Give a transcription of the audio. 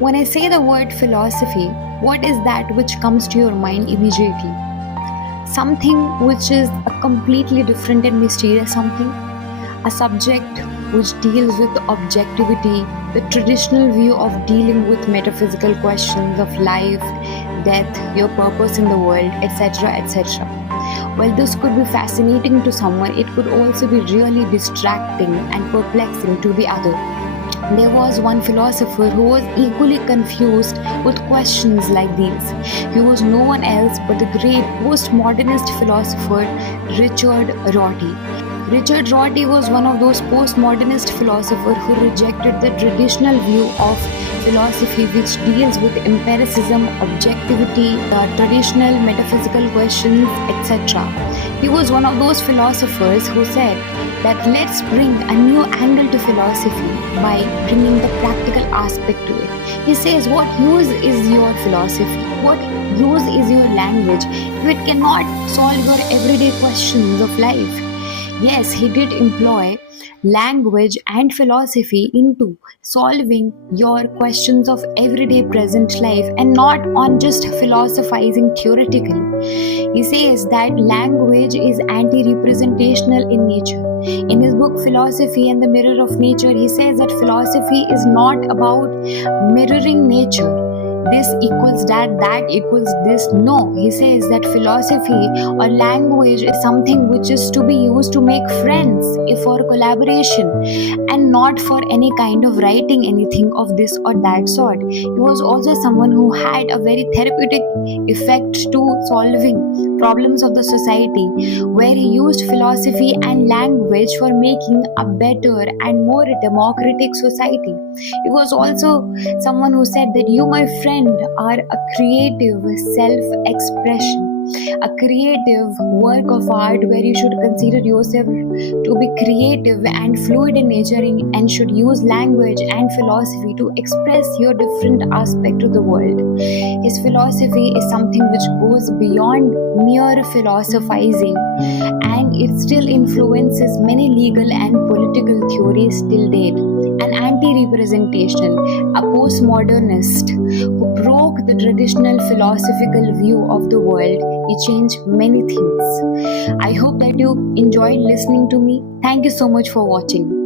When I say the word philosophy, what is that which comes to your mind immediately? Something which is a completely different and mysterious something? A subject which deals with objectivity, the traditional view of dealing with metaphysical questions of life, death, your purpose in the world, etc. etc. While this could be fascinating to someone, it could also be really distracting and perplexing to the other. There was one philosopher who was equally confused with questions like these. He was no one else but the great postmodernist philosopher Richard Rorty. Richard Rorty was one of those postmodernist philosophers who rejected the traditional view of philosophy which deals with empiricism, objectivity, traditional metaphysical questions, etc. He was one of those philosophers who said that let's bring a new angle to philosophy by bringing the practical aspect to it. He says, what use is your philosophy? What use is your language if it cannot solve your everyday questions of life? Yes, he did employ language and philosophy into solving your questions of everyday present life and not on just philosophizing theoretically. He says that language is anti-representational in nature. In his book Philosophy and the Mirror of Nature, he says that philosophy is not about mirroring nature. This equals that equals this. No, he says that philosophy or language is something which is to be used to make friends, for collaboration, and not for any kind of writing anything of this or that sort. He was also someone who had a very therapeutic effect to solving problems of the society, where he used philosophy and language for making a better and more democratic society. He was also someone who said that you, my friend, are a creative self-expression, a creative work of art where you should consider yourself to be creative and fluid in nature and should use language and philosophy to express your different aspect to the world. His philosophy is something which goes beyond mere philosophizing, and it still influences many legal and political theories till date. An anti-representational, a postmodernist who broke the traditional philosophical view of the world. He changed many things. I hope that you enjoyed listening to me. Thank you so much for watching.